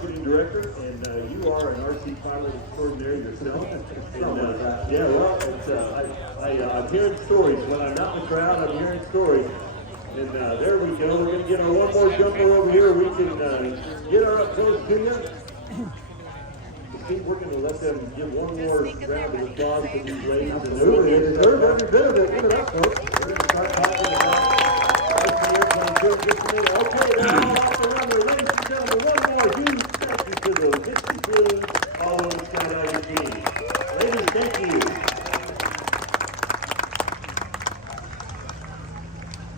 marketing director, and you are an RC pilot extraordinaire yourself. And, yeah, well, I'm hearing stories. When I'm out in the crowd, I'm hearing stories. And there we go. We're going to get our one more jumper over here. We can get her up close to you. Steve, we're going to let them give one more round of applause for these ladies. And they deserve every bit of it. Give it up, folks. We're going to start talking about RC airplanes here in just a minute. Okay, they're all off the runway. Ladies and gentlemen, one more huge thank you to the Dixie Blues All-Over Skydiving team. Ladies, thank you.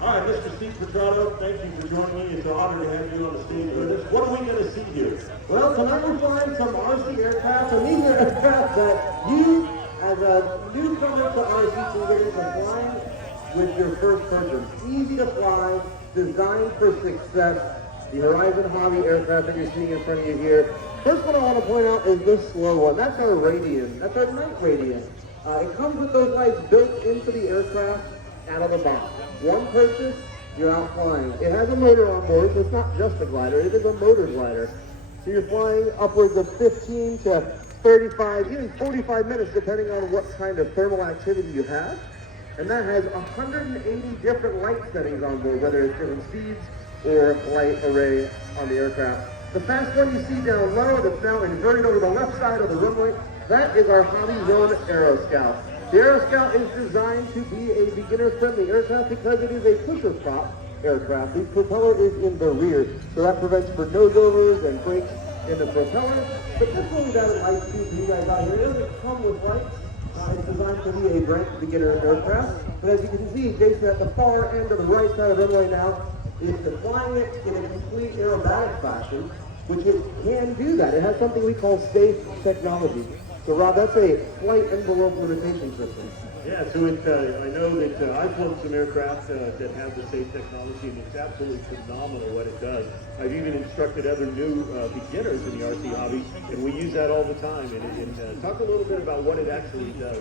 All right, Mr. Steve Petrato, thank you for joining me. It's an honor to have you on the stage with us. What are we going to see here? Well, tonight we're flying some RC aircraft, and these are aircraft that you, as a newcomer to RC, can get into flying with your first purchase. Easy to fly, designed for success. The Horizon Hobby aircraft that you're seeing in front of you here. First one I want to point out is this slow one. That's our Radian. That's our night Radian. It comes with those lights built into the aircraft out of the box. One purchase, you're out flying. It has a motor on board, so it's not just a glider, it is a motor glider. So you're flying upwards of 15 to 35, even 45 minutes, depending on what kind of thermal activity you have. And that has 180 different light settings on board, whether it's different speeds or light array on the aircraft. The fast one you see down low that's now inverted over the left side of the runway, that is our Hobby Zone Aero Scout. The Aero Scout is designed to be a beginner-friendly aircraft because it is a pusher-prop aircraft. The propeller is in the rear, so that prevents for nose-overs and brakes in the propeller. But this one we've added lights to you guys out here. It doesn't come with lights. It's designed to be a brand beginner aircraft. But as you can see, Jason, at the far end of the right side of the runway now, is flying it in a complete aerobatic fashion, which it can do that. It has something we call safe technology. So Rob, that's a flight envelope limitation system. Yeah, so I know that I've flown some aircraft that have the safe technology, and it's absolutely phenomenal what it does. I've even instructed other new beginners in the RC hobby, and we use that all the time. And talk a little bit about what it actually does.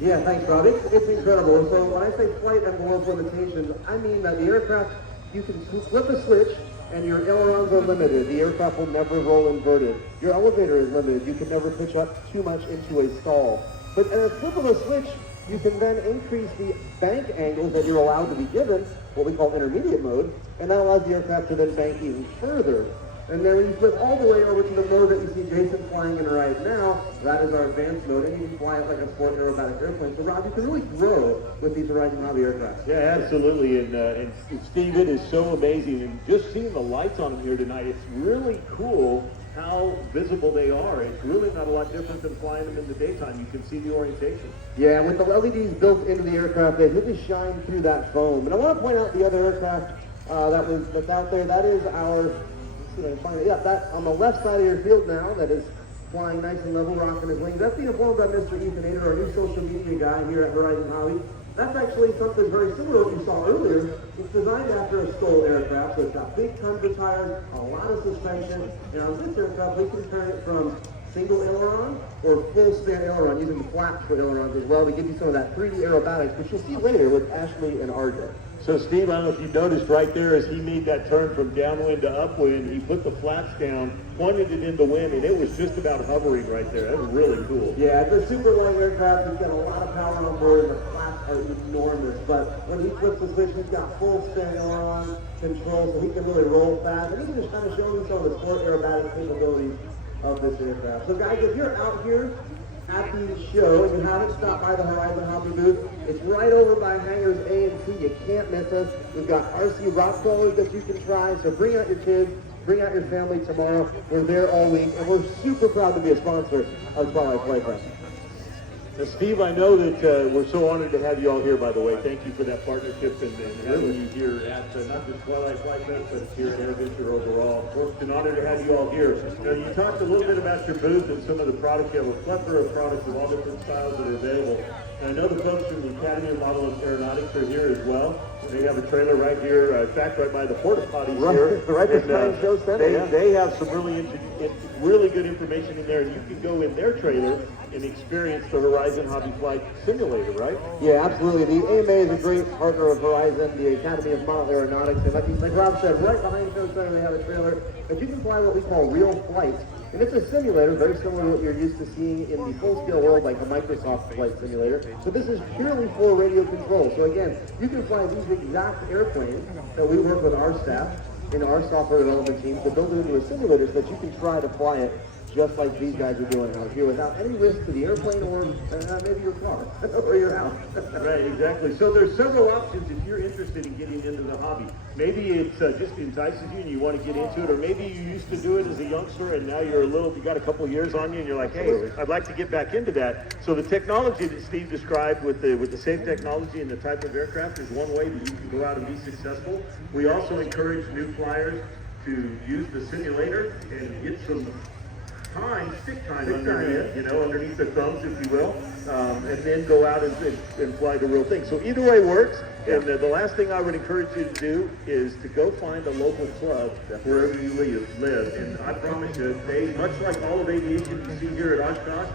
Yeah, thanks, Rob. It's incredible. So when I say flight envelope limitations, I mean that the aircraft, you can flip a switch, and your ailerons are limited. The aircraft will never roll inverted. Your elevator is limited. You can never pitch up too much into a stall. But at a flip of a switch, you can then increase the bank angles that you're allowed to be given, what we call intermediate mode, and that allows the aircraft to then bank even further. And then when you flip all the way over to the mode that you see Jason flying in right now, that is our advanced mode, and you can fly it like a sport aerobatic airplane. So Rob, you can really grow with these Horizon Hobby aircraft. Yeah, absolutely. And Steve, it is so amazing. And just seeing the lights on them here tonight, it's really cool how visible they are. It's really not a lot different than flying them in the daytime. You can see the orientation. Yeah, with the LEDs built into the aircraft, they really shine through that foam. And I want to point out the other aircraft that's out there. That is our, that on the left side of your field now, that is flying nice and level, rocking his wings. That's being flown by Mr. Ethan Ader, our new social media guy here at Horizon Hobby. That's actually something very similar to what you saw earlier. It's designed after a STOL aircraft, so it's got big tundra tires, a lot of suspension, and on this aircraft we can turn it from single aileron or full span aileron using the flaps for ailerons as well to give you some of that 3D aerobatics, which you'll see later with Ashley and RJ. So Steve, I don't know if you noticed right there as he made that turn from downwind to upwind, he put the flaps down, pointed it in the wind, and it was just about hovering right there. That was really cool. Yeah, it's a super long aircraft. He's got a lot of power on board, and the flaps are enormous. But when he flips the switch, he's got full spin aileron control, so he can really roll fast. And he can just kind of show you some of the sport aerobatic capabilities of this aircraft. So guys, if you're out here at the show and you haven't stopped by the Horizon Hobby booth, it's right over by hangars A and C. You can't miss us. We've got RC rock crawlers that you can try, so bring out your kids, bring out your family tomorrow. We're there all week, and we're super proud to be a sponsor of Twilight Flight Fest. Now, Steve, I know that we're so honored to have you all here, by the way. Thank you for that partnership and having you here at not just Twilight Flight Fest, but here at AirVenture overall. It's an honor to have you all here. Now, you talked a little bit about your booth and some of the products. You have a plethora of products of all different styles that are available. And I know the folks from the Academy of Model Aeronautics are here as well. They have a trailer right here, in fact, right by the porta potties Right, here. right And, behind Show Center, they have some really good information in there, and you can go in their trailer and experience the Horizon Hobby Flight Simulator, right? Yeah, absolutely. The AMA is a great partner of Horizon, the Academy of Model Aeronautics, and like Rob said, right behind Show Center they have a trailer that you can fly what we call real flight. And it's a simulator, very similar to what you're used to seeing in the full-scale world, like a Microsoft Flight Simulator. So this is purely for radio control. So again, you can fly these exact airplanes that we work with our staff in our software development team to build it into a simulator so that you can try to fly it just like these guys are doing out here without any risk to the airplane or maybe your car or your house. Right, exactly. So there's several options if you're interested in getting into the hobby. Maybe it's just entices you and you want to get into it, or maybe you used to do it as a youngster and now you got a couple of years on you and you're like, hey, I'd like to get back into that. So the technology that Steve described with the safe technology and the type of aircraft is one way that you can go out and be successful. We also encourage new flyers to use the simulator and get some stick time underneath the thumbs, if you will, and then go out and fly the real thing. So either way works. And the last thing I would encourage you to do is to go find a local club wherever you live. And I promise you, they, much like all of aviation you see here at Oshkosh,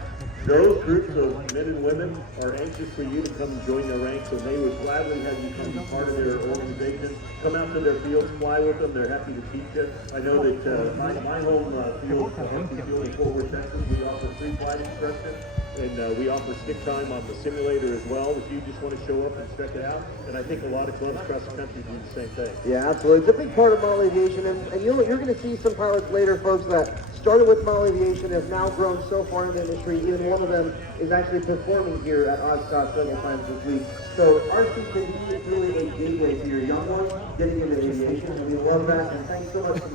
those groups of men and women are anxious for you to come and join their ranks, and they would gladly have you come be part of their organization. Come out to their fields, fly with them. They're happy to teach you. I know that my home field, in Fort Worth, Texas, we offer free flight instruction, and we offer stick time on the simulator as well if you just want to show up and check it out. And I think a lot of clubs across the country do the same thing. Yeah, absolutely. It's a big part of model aviation, and you're going to see some pilots later, folks, that started with model aviation, have now grown so far in the industry. Even one of them is actually performing here at Oshkosh several times this week. So RCTV is really a gateway for your young ones getting into aviation, and we love that. And thanks so much to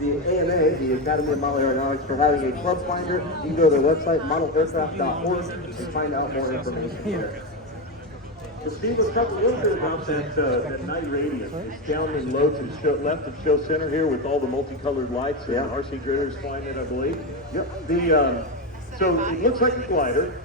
the AMA, the Academy of Model Aeronautics, for having a club finder. You can go to their website, modelaircraft.org, and find out more information there. So Steve, let's talk a little bit about that night radius. It's down in low to the left of Show Center here with all the multicolored lights and RC Graders flying it, I believe. Yep. So it looks like a glider,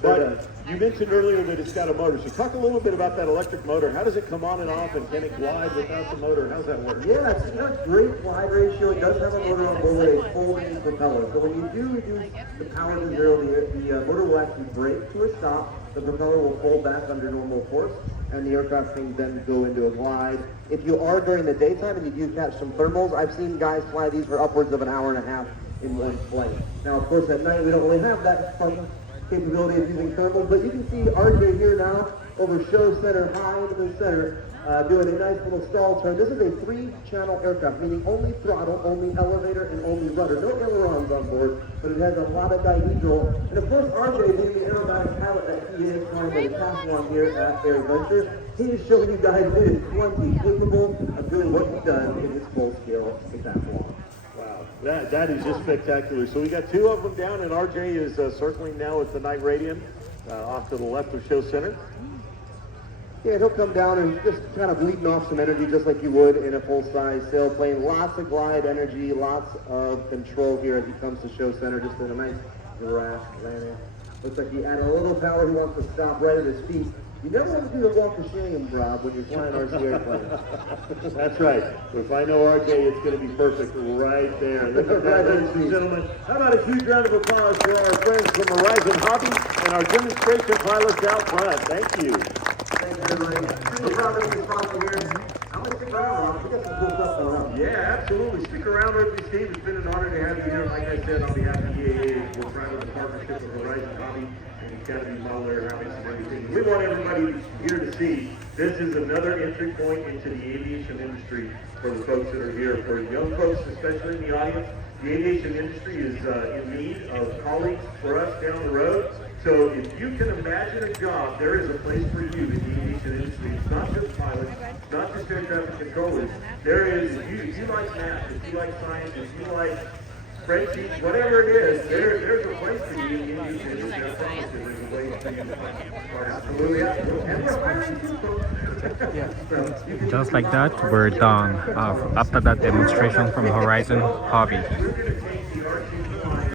but you mentioned earlier that it's got a motor. So talk a little bit about that electric motor. How does it come on and off, and can it glide without the motor? How's that work? Yeah, it's got great glide ratio. It does have a motor on board with a folding propeller. So when you do reduce the power to zero, the motor will actually brake to a stop. The propeller will fold back under normal force, and the aircraft can then go into a glide. If you are during the daytime and you do catch some thermals, I've seen guys fly these for upwards of an hour and a half in one flight. Now, of course, at night we don't really have that fun capability of using thermals, but you can see RJ here now over Show Center, high into the center, doing a nice little stall turn. This is a 3-channel aircraft, meaning only throttle, only elevator, and only rudder. No ailerons on board, but it has a lot of dihedral. And of course, RJ, being the aerobatic pilot that he is, flying the Decathlon here at Air Adventure, he is showing you guys that he is plenty capable of doing what he's done in his full-scale Decathlon. Wow, that is just spectacular. So we got 2 of them down, and RJ is circling now with the night radian off to the left of Show Center. Yeah, he'll come down and just kind of leading off some energy just like you would in a full-size sailplane. Lots of glide energy, lots of control here as he comes to Show Center, just in a nice rash landing. Looks like he added a little power. He wants to stop right at his feet. You never want to do the walk of shame, Rob, when you're flying RC airplanes. That's right. If I know RJ, it's going to be perfect right there. Look at that, ladies and gentlemen. How about a huge round of applause for our friends from Horizon Hobby and our demonstration pilots out front. Thank you. Thank you, everybody. Super proud of you sponsor here. I'm going to stick around, Rob. We got some cool stuff going on. Yeah, absolutely. Stick around with me, Steve. It's been an honor to have you here. Like I said, on behalf of the EAA, we're proud of the partnership with Horizon Hobby and Academy Model Aeronautics and everything. We want everybody here to see this is another entry point into the aviation industry for the folks that are here. For young folks, especially in the audience, the aviation industry is in need of colleagues for us down the road. So if you can imagine a job, there is a place for you in the aviation industry. It's not just pilots, it's not just air traffic controllers. There is, if you like math, if you like science, if you like spreadsheets, whatever it is, there's a place for you in the aviation industry. I promise you, there's a place for you to find. Absolutely, absolutely. And we're hiring too, folks. Just like that, we're done. After that demonstration from Horizon Hobby. We're going to take